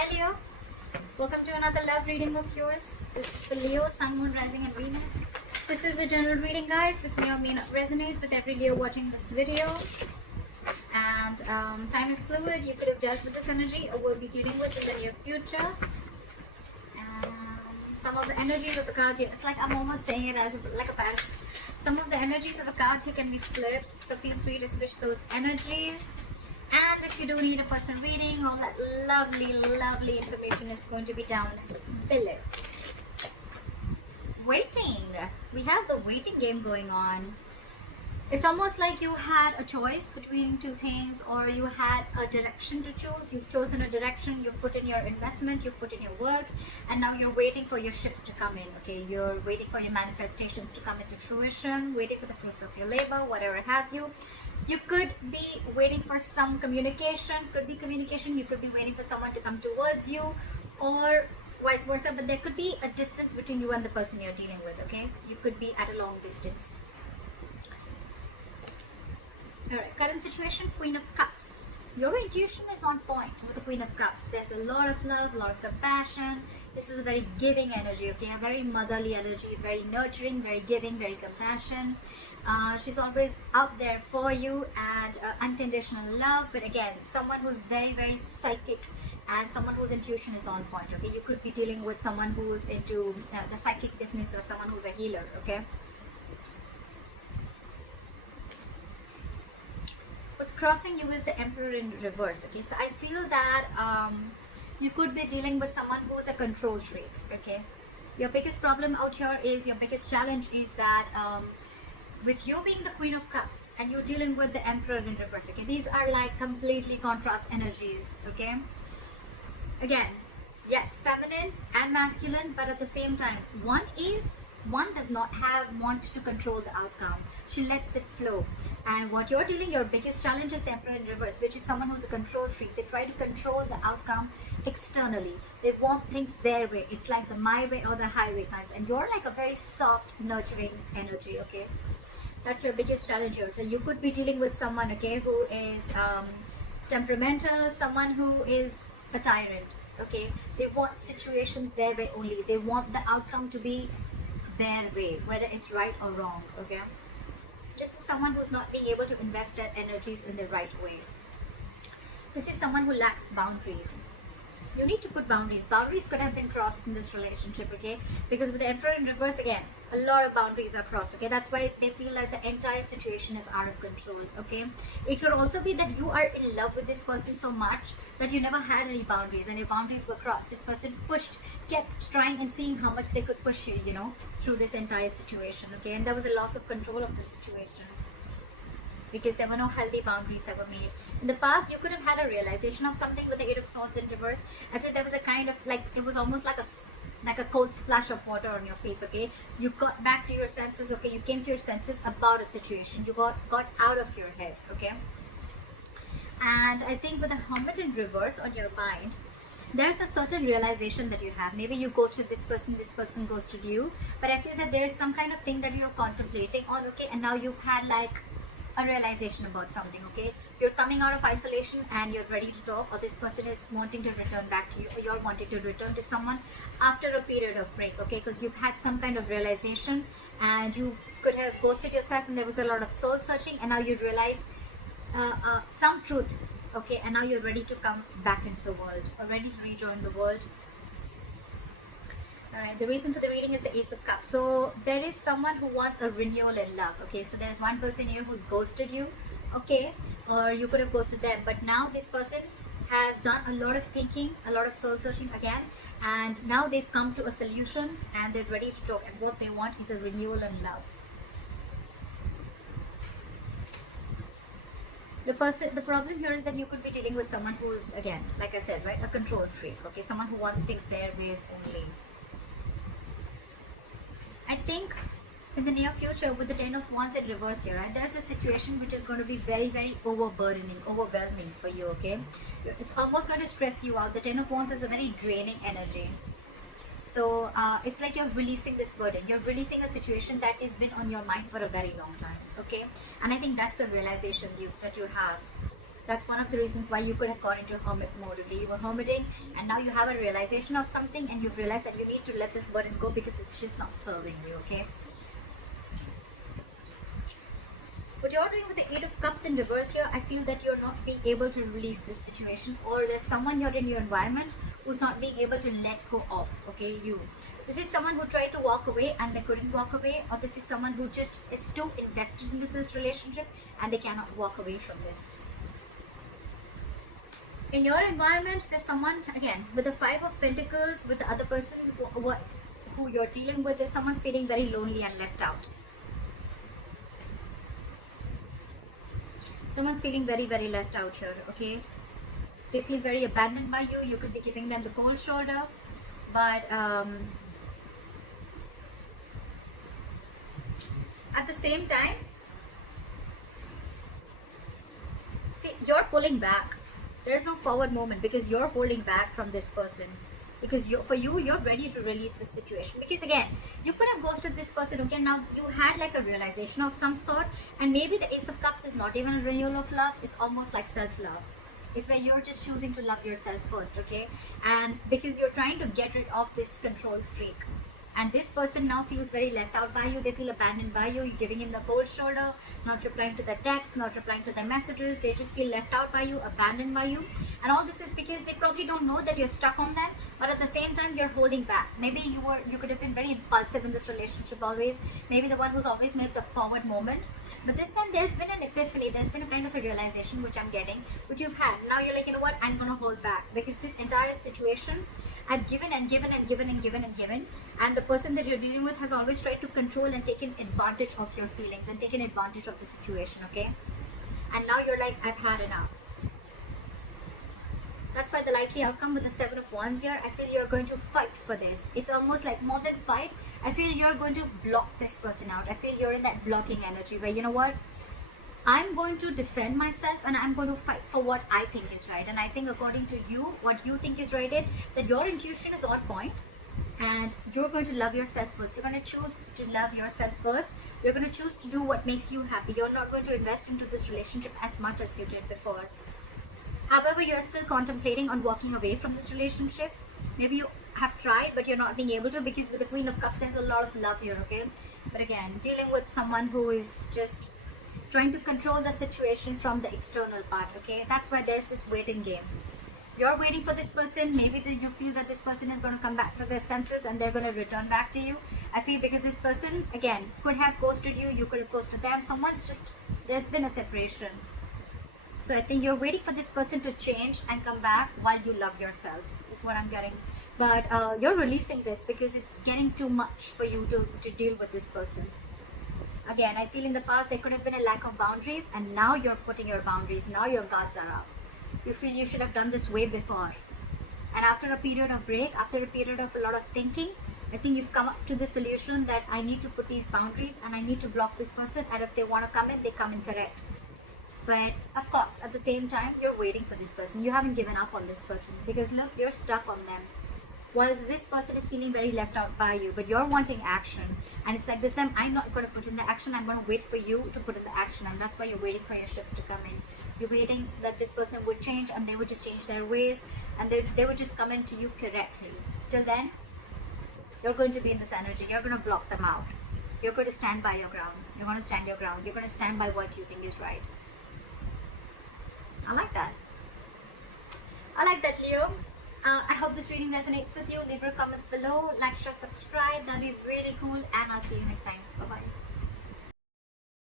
Hi Leo, welcome to another love reading of yours. This is for Leo, Sun, Moon, Rising and Venus. This is a general reading, guys. This may or may not resonate with every Leo watching this video. And time is fluid. You could have dealt with this energy or will be dealing with in the near future. Some of the energies of the cards here, it's like I'm almost saying it as like a pattern. Some of the energies of the cards here can be flipped, so feel free to switch those energies. And if you do need a personal reading, all that lovely information is going to be down below. Waiting. We have the waiting game going on. It's almost like you had a choice between two things, or you had a direction to choose. You've chosen a direction, you've put in your investment, you've put in your work, and now you're waiting for your ships to come in, okay? You're waiting for your manifestations to come into fruition, waiting for the fruits of your labor, whatever have you. You could be waiting for some communication, could be communication, you could be waiting for someone to come towards you, or vice versa, but there could be a distance between you and the person you're dealing with, okay? You could be at a long distance. Alright, current situation, Queen of Cups. Your intuition is on point with the Queen of Cups. There's a lot of love, a lot of compassion. This is a very giving energy, okay? A very motherly energy, very nurturing, very giving, very compassion. She's always out there for you, and unconditional love. But again, someone who's very psychic, and someone whose intuition is on point, okay? You could be dealing with someone who's into the psychic business, or someone who's a healer, okay? What's crossing you is the Emperor in reverse, okay? So I feel that you could be dealing with someone who's a control freak, okay? Your biggest problem out here is, your biggest challenge is that with you being the Queen of Cups and you dealing with the Emperor in reverse, okay? These are like completely contrast energies, okay? Again, yes, feminine and masculine, but at the same time, one does not want to control the outcome. She lets it flow. And what you're dealing, your biggest challenge is the Emperor in reverse, which is someone who's a control freak. They try to control the outcome externally. They want things their way. It's like the my way or the highway kinds. And you're like a very soft, nurturing energy, okay? That's your biggest challenge here. So you could be dealing with someone, okay, who is temperamental, someone who is a tyrant, okay? They want situations their way only. They want the outcome to be their way, whether it's right or wrong, okay? This is someone who's not being able to invest their energies in the right way. This is someone who lacks boundaries. You need to put boundaries. Boundaries could have been crossed in this relationship, okay? Because with the Emperor in reverse, again, a lot of boundaries are crossed, okay? That's why they feel like the entire situation is out of control, okay? It could also be that you are in love with this person so much that you never had any boundaries, and your boundaries were crossed. This person kept trying and seeing how much they could push you, you know, through this entire situation, okay? And there was a loss of control of the situation, because there were no healthy boundaries that were made. In the past, you could have had a realization of something with the Eight of Swords in reverse. I feel there was a kind of, like, it was almost like a cold splash of water on your face, okay? You got back to your senses, okay? You came to your senses about a situation. You got out of your head, okay? And I think with the Hermit in reverse on your mind, there's a certain realization that you have. Maybe you ghosted this person ghosted you. But I feel that there is some kind of thing that you're contemplating on, okay? And now you've had like a realization about something, okay? You're coming out of isolation and you're ready to talk, or this person is wanting to return back to you, or you're wanting to return to someone after a period of break, okay? Because you've had some kind of realization, and you could have ghosted yourself, and there was a lot of soul searching, and now you realize some truth, okay? And now you're ready to come back into the world, or ready to rejoin the world. Alright, the reason for the reading is the Ace of Cups. So there is someone who wants a renewal in love, okay? So there's one person here who's ghosted you, okay? Or you could have ghosted them, but now this person has done a lot of thinking, a lot of soul searching again, and now they've come to a solution and they're ready to talk, and what they want is a renewal in love. The problem here is that you could be dealing with someone who's, again, like I said, right, a control freak, okay? Someone who wants things their ways only. I think in the near future, with the Ten of Wands in reverse here, right, there's a situation which is going to be very overwhelming for you, okay? It's almost going to stress you out. The Ten of Wands is a very draining energy. So it's like you're releasing this burden. You're releasing a situation that has been on your mind for a very long time, okay? And I think that's the realization that you have. That's one of the reasons why you could have gone into hermit mode. Okay, you were hermiting, and now you have a realization of something, and you've realized that you need to let this burden go because it's just not serving you. Okay. What you're doing with the Eight of Cups in reverse here, I feel that you're not being able to release this situation, or there's someone you're in your environment who's not being able to let go of. Okay, you. This is someone who tried to walk away and they couldn't walk away, or this is someone who just is too invested into this relationship and they cannot walk away from this. In your environment, there's someone, again, with the Five of Pentacles, with the other person who you're dealing with, is someone's feeling very lonely and left out. Someone's feeling very, very left out here, okay? They feel very abandoned by you. You could be giving them the cold shoulder, but at the same time, see, you're pulling back. There's no forward movement because you're holding back from this person. Because you're ready to release this situation. Because again, you could have ghosted this person. Okay, now you had like a realization of some sort, and maybe the Ace of Cups is not even a renewal of love. It's almost like self-love. It's where you're just choosing to love yourself first, okay? And because you're trying to get rid of this control freak. And this person now feels very left out by you. They feel abandoned by you. You're giving in the cold shoulder, not replying to their texts, not replying to their messages. They just feel left out by you, abandoned by you. And all this is because they probably don't know that you're stuck on them, but at the same time you're holding back. Maybe you could have been very impulsive in this relationship always. Maybe the one who's always made the forward moment. But this time there's been an epiphany. There's been a kind of a realization which I'm getting, which you've had. Now you're like, you know what, I'm gonna hold back because this entire situation I've given and given and given and given and given, and the person that you're dealing with has always tried to control and taken advantage of your feelings and taken advantage of the situation, okay? And now you're like, I've had enough. That's why the likely outcome with the Seven of Wands here, I feel you're going to fight for this. It's almost like more than fight. I feel you're going to block this person out. I feel you're in that blocking energy where, you know what, I'm going to defend myself and I'm going to fight for what I think is right. And I think according to you, what you think is right is that your intuition is on point and you're going to love yourself first. You're going to choose to love yourself first. You're going to choose to do what makes you happy. You're not going to invest into this relationship as much as you did before. However, you're still contemplating on walking away from this relationship. Maybe you have tried, but you're not being able to because with the Queen of Cups, there's a lot of love here, okay? But again, dealing with someone who is just trying to control the situation from the external part, okay? That's why there's this waiting game. You're waiting for this person. Maybe you feel that this person is going to come back to their senses and they're going to return back to you. I feel because this person, again, could have ghosted you. You could have ghosted them. There's been a separation. So I think you're waiting for this person to change and come back while you love yourself, is what I'm getting. But you're releasing this because it's getting too much for you to deal with this person. Again, I feel in the past there could have been a lack of boundaries, and now you're putting your boundaries. Now your guards are up. You feel you should have done this way before. And after a period of break, after a period of a lot of thinking, I think you've come up to the solution that I need to put these boundaries and I need to block this person, and if they want to come in, they come in correct. But of course, at the same time, you're waiting for this person. You haven't given up on this person because look, you're stuck on them. Whilst this person is feeling very left out by you, but you're wanting action. And it's like, this time I'm not going to put in the action, I'm going to wait for you to put in the action. And that's why you're waiting for your ships to come in. You're waiting that this person would change and they would just change their ways and they would just come into you correctly. Till then, you're going to be in this energy. You're going to block them out. You're going to stand by your ground. You're going to stand your ground. You're going to stand by what you think is right. I like that. I like that, Leo. I hope this reading resonates with you. Leave your comments below, like, share, subscribe. That'll be really cool, and I'll see you next time. Bye bye.